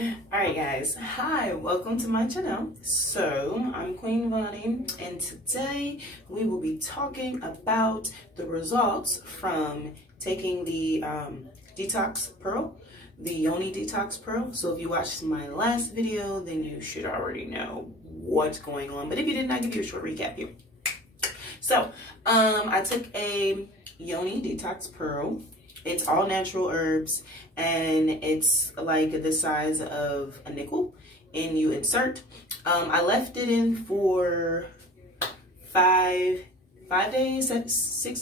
Alright guys, hi, welcome to my channel. So, I'm Queen Yoni, and today we will be talking about the results from taking the Detox Pearl, the Yoni Detox Pearl. So if you watched my last video, then you should already know what's going on. But if you didn't, I'll give you a short recap here. So, I took a Yoni Detox Pearl. It's all natural herbs, and it's like the size of a nickel, and you insert. I left it in for 5 or 6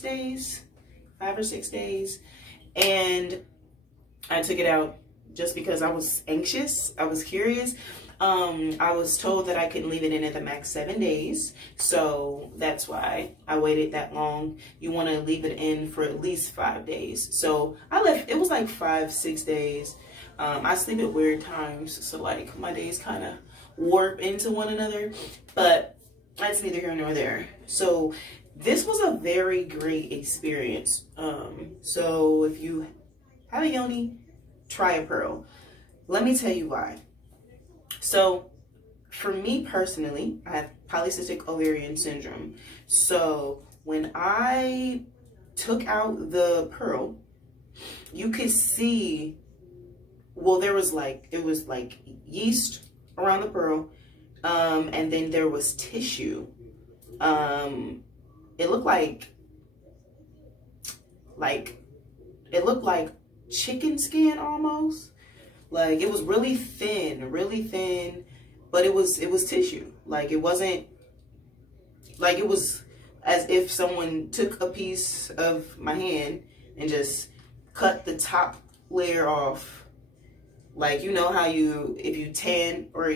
days, and I took it out just because I was anxious. I was curious. I was told that I couldn't leave it in at the max 7 days. So that's why I waited that long. You want to leave it in for at least 5 days. So I left, it was like 5-6 days. I sleep at weird times. So like my days kind of warp into one another, but that's neither here nor there. So this was a very great experience. So if you have a Yoni, try a Pearl. Let me tell you why. So for me personally, I have polycystic ovarian syndrome. So when I took out the Pearl, you could see, well, it was like yeast around the Pearl, and then there was tissue. It looked like chicken skin almost. Like it was really thin, but it was tissue. Like it wasn't, like it was as if someone took a piece of my hand and just cut the top layer off. Like, you know how if you tan, or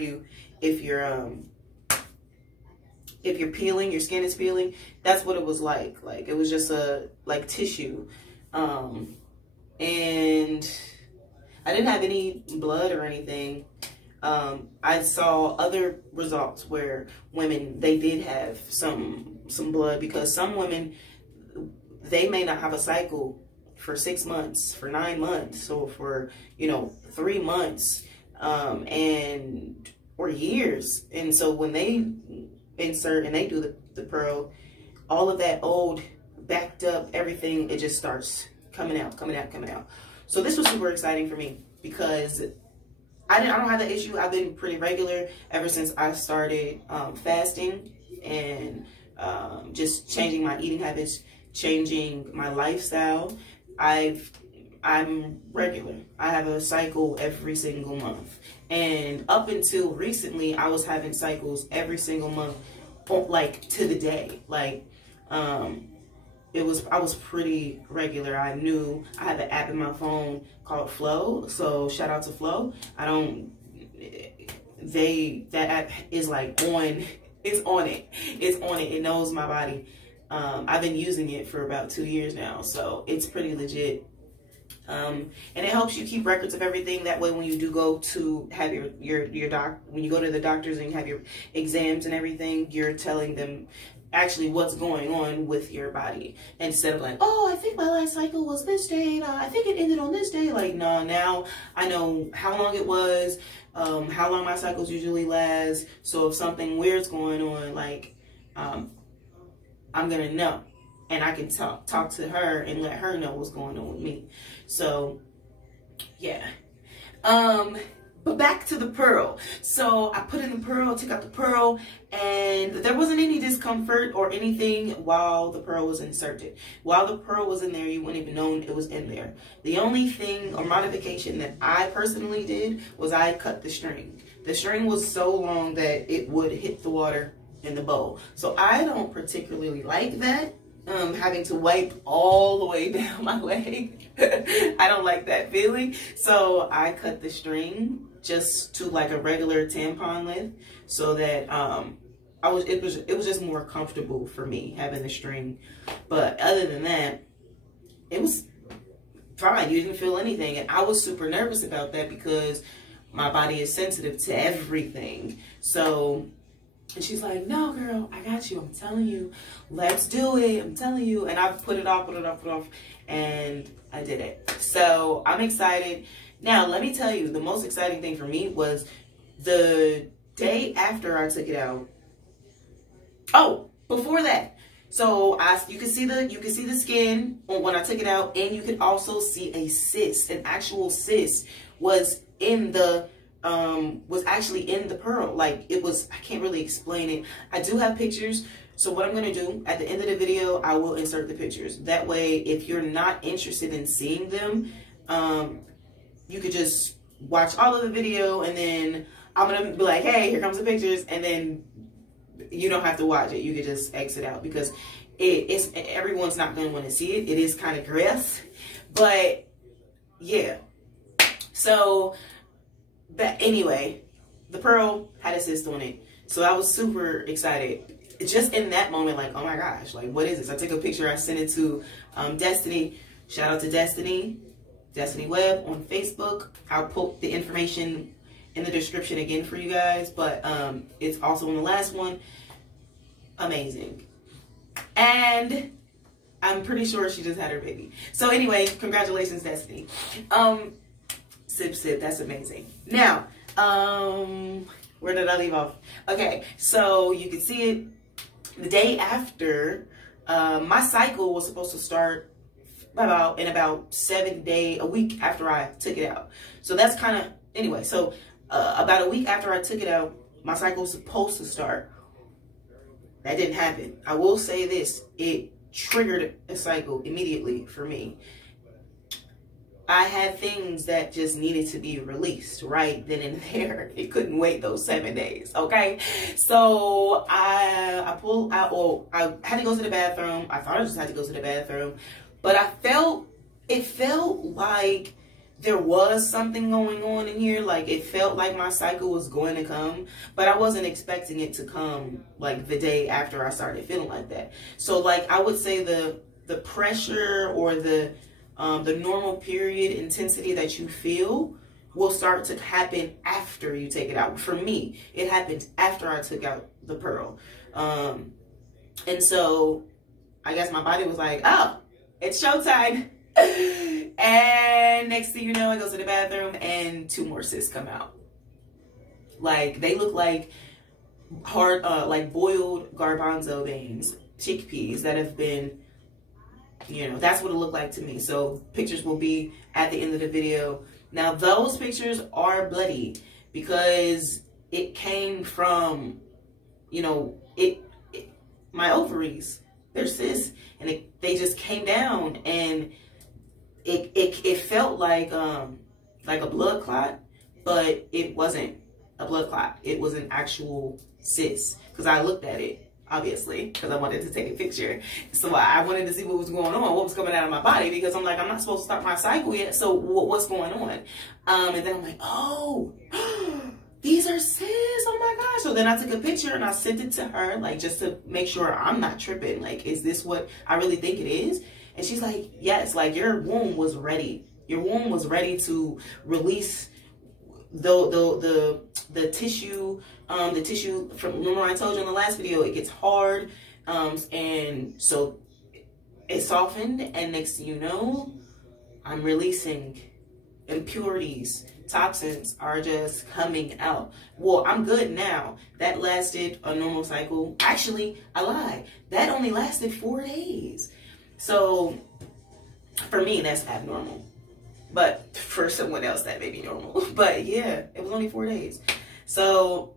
if you're peeling, your skin is peeling, that's what it was like. Like it was just like tissue. And I didn't have any blood or anything. I saw other results where women, they did have some blood, because some women, they may not have a cycle for 6 months, for 9 months, or for, 3 months, or years. And so when they insert and they do the Pearl, all of that old backed up everything, it just starts coming out. So this was super exciting for me, because I don't have that issue. I've been pretty regular ever since I started fasting, and just changing my eating habits, changing my lifestyle. I'm regular. I have a cycle every single month, and up until recently, I was having cycles every single month, like to the day. Like I was pretty regular. I knew I had an app in my phone called Flow. So shout out to Flow. That app is like it's on it. It knows my body. I've been using it for about 2 years now. So it's pretty legit. And it helps you keep records of everything. That way, when you do go to have when you go to the doctors and you have your exams and everything, you're telling them actually what's going on with your body, instead of like, oh, I think my last cycle was this day, I think it ended on this day. Like, no, now I know how long it was, how long my cycles usually last. So if something weird's going on, like, I'm gonna know, and I can talk to her and let her know what's going on with me. So yeah. But back to the Pearl. So I put in the Pearl, took out the Pearl, and there wasn't any discomfort or anything while the Pearl was inserted. While the Pearl was in there, you wouldn't even know it was in there. The only thing or modification that I personally did was I cut the string. The string was so long that it would hit the water in the bowl. So I don't particularly like that. Having to wipe all the way down my leg. I don't like that feeling. So I cut the string just to like a regular tampon length, so that it was just more comfortable for me having the string. But other than that, it was fine. You didn't feel anything, and I was super nervous about that because my body is sensitive to everything. So. And she's like, no, girl, I got you. I'm telling you, let's do it. I'm telling you. And I've put it off, and I did it. So I'm excited. Now, let me tell you, the most exciting thing for me was the day after I took it out. Oh, before that. So you can see the skin on when I took it out, and you can also see a cyst. An actual cyst was actually in the pearl. Like, it was, I can't really explain it. I do have pictures. So what I'm going to do at the end of the video, I will insert the pictures. That way, if you're not interested in seeing them, you could just watch all of the video, and then I'm going to be like, hey, here comes the pictures. And then you don't have to watch it. You could just exit out, because everyone's not going to want to see it. It is kind of gross, but yeah. So, but anyway, the pearl had a cyst on it. So I was super excited. Just in that moment, like, oh my gosh, like, what is this? I took a picture. I sent it to Destiny. Shout out to Destiny Webb on Facebook. I'll put the information in the description again for you guys, but it's also on the last one. Amazing. And I'm pretty sure she just had her baby. So anyway, congratulations, Destiny. Sip, that's amazing. Now, where did I leave off? Okay, so you can see it the day after. My cycle was supposed to start in about a week after I took it out. So that's kind of, anyway, so about a week after I took it out, my cycle was supposed to start. That didn't happen. I will say this, it triggered a cycle immediately for me. I had things that just needed to be released right then and there. It couldn't wait those 7 days, okay? So I had to go to the bathroom. I thought I just had to go to the bathroom, but it felt like there was something going on in here. Like, it felt like my cycle was going to come, but I wasn't expecting it to come like the day after I started feeling like that. So, like, I would say the pressure or the normal period intensity that you feel will start to happen after you take it out. For me, it happened after I took out the pearl. And so I guess my body was like, oh, it's showtime. And next thing you know, I go to the bathroom and 2 more cysts come out. Like, they look like hard, like boiled garbanzo beans, chickpeas that have been, you know, that's what it looked like to me. So pictures will be at the end of the video. Now, those pictures are bloody because it came from, you know, my ovaries, they're cysts, and they just came down, and it felt like a blood clot, but it wasn't a blood clot. It was an actual cyst, because I looked at it, obviously, because I wanted to take a picture. So I wanted to see what was going on, what was coming out of my body, because I'm like, I'm not supposed to start my cycle yet, so what's going on? And then I'm like, oh, these are cysts, oh my gosh. So then I took a picture and I sent it to her, like, just to make sure I'm not tripping. Like, is this what I really think it is? And she's like, yes, like, your womb was ready. Your womb was ready to release the tissue. The tissue, from, remember I told you in the last video, it gets hard. And so it softened, and next thing you know, I'm releasing impurities. Toxins are just coming out. Well, I'm good now. That lasted a normal cycle. Actually, I lied. That only lasted 4 days. So for me, that's abnormal. But for someone else, that may be normal. But yeah, it was only 4 days. So,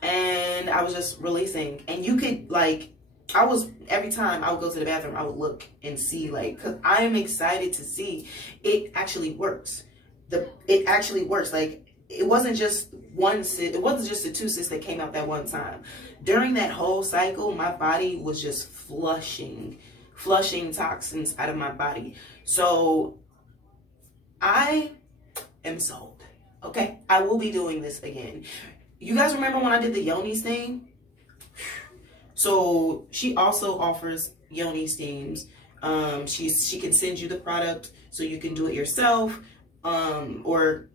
and I was just releasing. And you could, like, every time I would go to the bathroom, I would look and see, like, because I'm excited to see it actually works. It actually works. Like, it wasn't just one cyst. It wasn't just the 2 cysts that came out that one time. During that whole cycle, my body was just flushing toxins out of my body. So I am sold. Okay, I will be doing this again. You guys remember when I did the Yoni steam? So she also offers Yoni steams. She can send you the product so you can do it yourself. Or,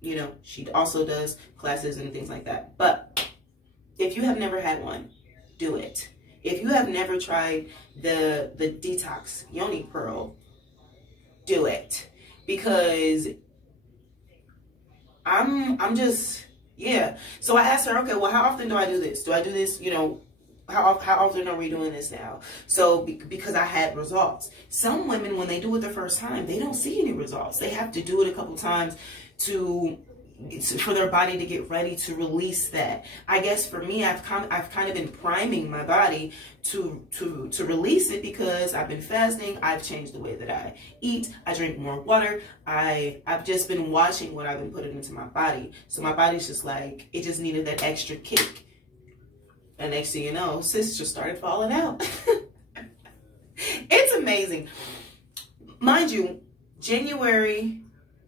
you know, she also does classes and things like that. But if you have never had one, do it. If you have never tried the Detox Yoni Pearl, do it. Because I'm just, yeah. So I asked her, okay, well, how often do I do this? Do I do this, you know, how often are we doing this now? So because I had results. Some women, when they do it the first time, they don't see any results. They have to do it a couple times for their body to get ready to release that. I guess for me, I've kind of been priming my body to release it, because I've been fasting. I've changed the way that I eat. I drink more water. I've just been watching what I've been putting into my body. So my body's just like, it just needed that extra kick. And next thing you know, sis just started falling out. It's amazing. Mind you, January,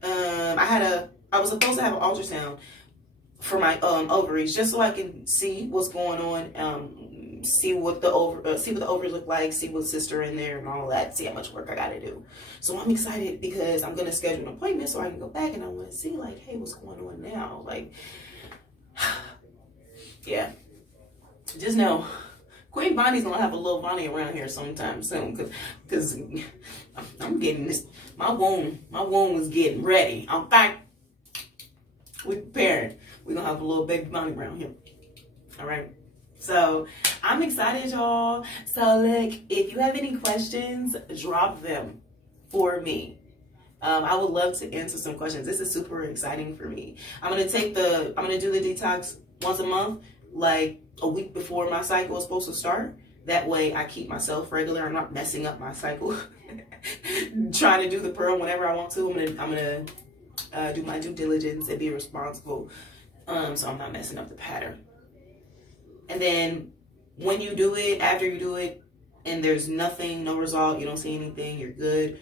I was supposed to have an ultrasound for my ovaries, just so I can see what's going on, see what the ovaries look like, see what cysts are in there and all that, see how much work I got to do. So I'm excited because I'm going to schedule an appointment so I can go back, and I want to see, like, hey, what's going on now? Like, yeah. Just know, Queen Bonnie's gonna have a little Bonnie around here sometime soon, because I'm getting this. My womb was getting ready. Okay, we preparing. We're gonna have a little baby Bonnie around here. All right. So I'm excited, y'all. So look, if you have any questions, drop them for me. I would love to answer some questions. This is super exciting for me. I'm gonna do the detox once a month, like a week before my cycle is supposed to start. That way I keep myself regular. I'm not messing up my cycle. Trying to do the pearl whenever I want to. I'm gonna do my due diligence and be responsible, so I'm not messing up the pattern. And then when you do it, after you do it, and there's nothing, no result, you don't see anything, you're good,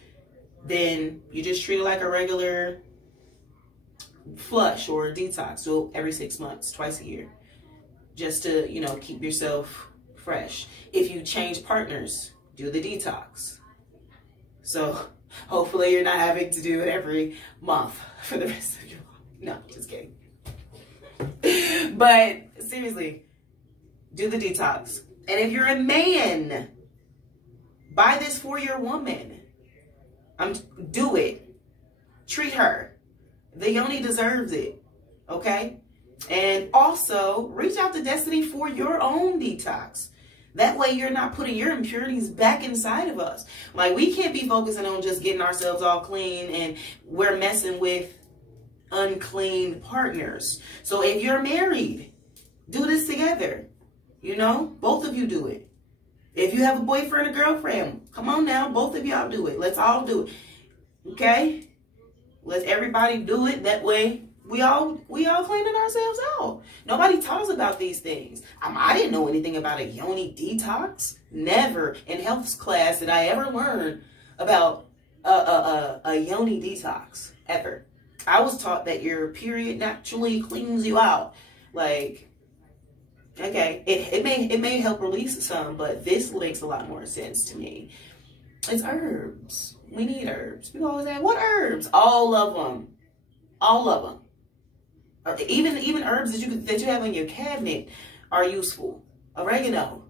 then you just treat it like a regular flush or a detox. So every 6 months, twice a year, just to, you know, keep yourself fresh. If you change partners, do the detox. So hopefully you're not having to do it every month for the rest of your life. No, just kidding. But seriously, do the detox. And if you're a man, buy this for your woman. Do it. Treat her. The Yoni deserves it. Okay? And also, reach out to Destiny for your own detox. That way you're not putting your impurities back inside of us. Like, we can't be focusing on just getting ourselves all clean, and we're messing with unclean partners. So if you're married, do this together. You know, both of you do it. If you have a boyfriend or girlfriend, come on now, both of y'all do it. Let's all do it. Okay? Let everybody do it. That way we all cleaning ourselves out. Nobody taught us about these things. I didn't know anything about a Yoni detox. Never in health class did I ever learn about a Yoni detox, ever. I was taught that your period naturally cleans you out. Like, okay, it may help release some, but this makes a lot more sense to me. It's herbs. We need herbs. People always ask, what herbs? All of them. All of them. Even herbs that you have in your cabinet are useful. Oregano.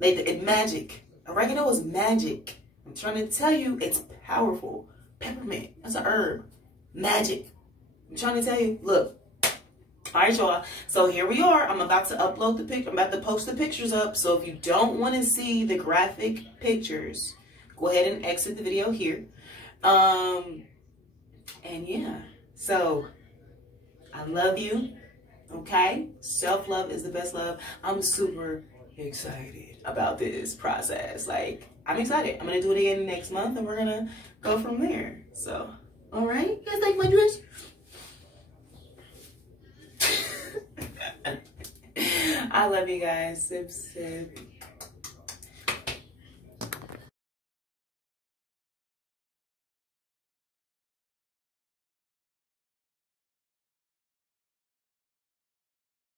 It's magic. Oregano is magic. I'm trying to tell you, it's powerful. Peppermint. That's an herb. Magic. I'm trying to tell you. Look. All right, y'all. So here we are. I'm about to upload the picture. I'm about to post the pictures up. So if you don't want to see the graphic pictures, go ahead and exit the video here. And yeah. So I love you. Okay? Self-love is the best love. I'm super excited about this process. Like, I'm excited. I'm going to do it again next month, and we're going to go from there. So, all right? You guys like my dress? I love you guys. Sip, sip.